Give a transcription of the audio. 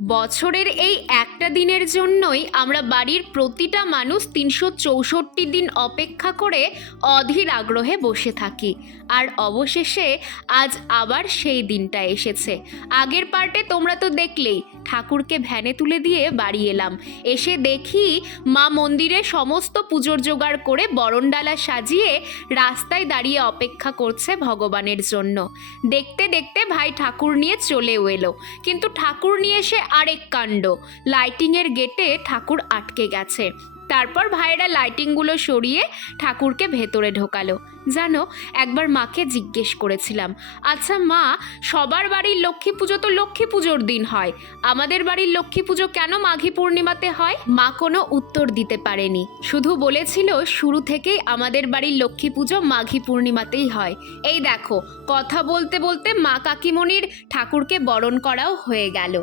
বছরের এই একটা দিনের জন্যই আমরা বাড়ির প্রতিটা মানুষ ৩৬৪ দিন অপেক্ষা করে অধীর আগ্রহে বসে থাকি। আর অবশেষে আজ আবার সেই দিনটা এসেছে। আগের পার্টে তোমরা তো দেখলেই ঠাকুরকে ভ্যানে তুলে দিয়ে বাড়ি এলাম। এসে দেখি মা মন্দিরে সমস্ত পুজোর জোগাড় করে বরণডালা সাজিয়ে রাস্তায় দাঁড়িয়ে অপেক্ষা করছে ভগবানের জন্য। দেখতে দেখতে ভাই ঠাকুর নিয়ে চলেও এলো, কিন্তু ঠাকুর নিয়ে এসে আরেক কাণ্ড, লাইটিংয়ের গেটে ঠাকুর আটকে গেছে। তারপর ভাইয়েরা লাইটিংগুলো সরিয়ে ঠাকুরকে ভেতরে ঢোকালো। জানো, একবার মাকে জিজ্ঞেস করেছিলাম, আচ্ছা মা, সবার বাড়ির লক্ষ্মী পুজো তো লক্ষ্মী পুজোর দিন হয়, আমাদের বাড়ির লক্ষ্মী পুজো কেন মাঘী পূর্ণিমাতে হয়? মা কোনো উত্তর দিতে পারেনি, শুধু বলেছিল শুরু থেকেই আমাদের বাড়ির লক্ষ্মী পুজো মাঘী পূর্ণিমাতেই হয়। এই দেখো, কথা বলতে বলতে মা কাকিমণির ঠাকুরকে বরণ করাও হয়ে গেল।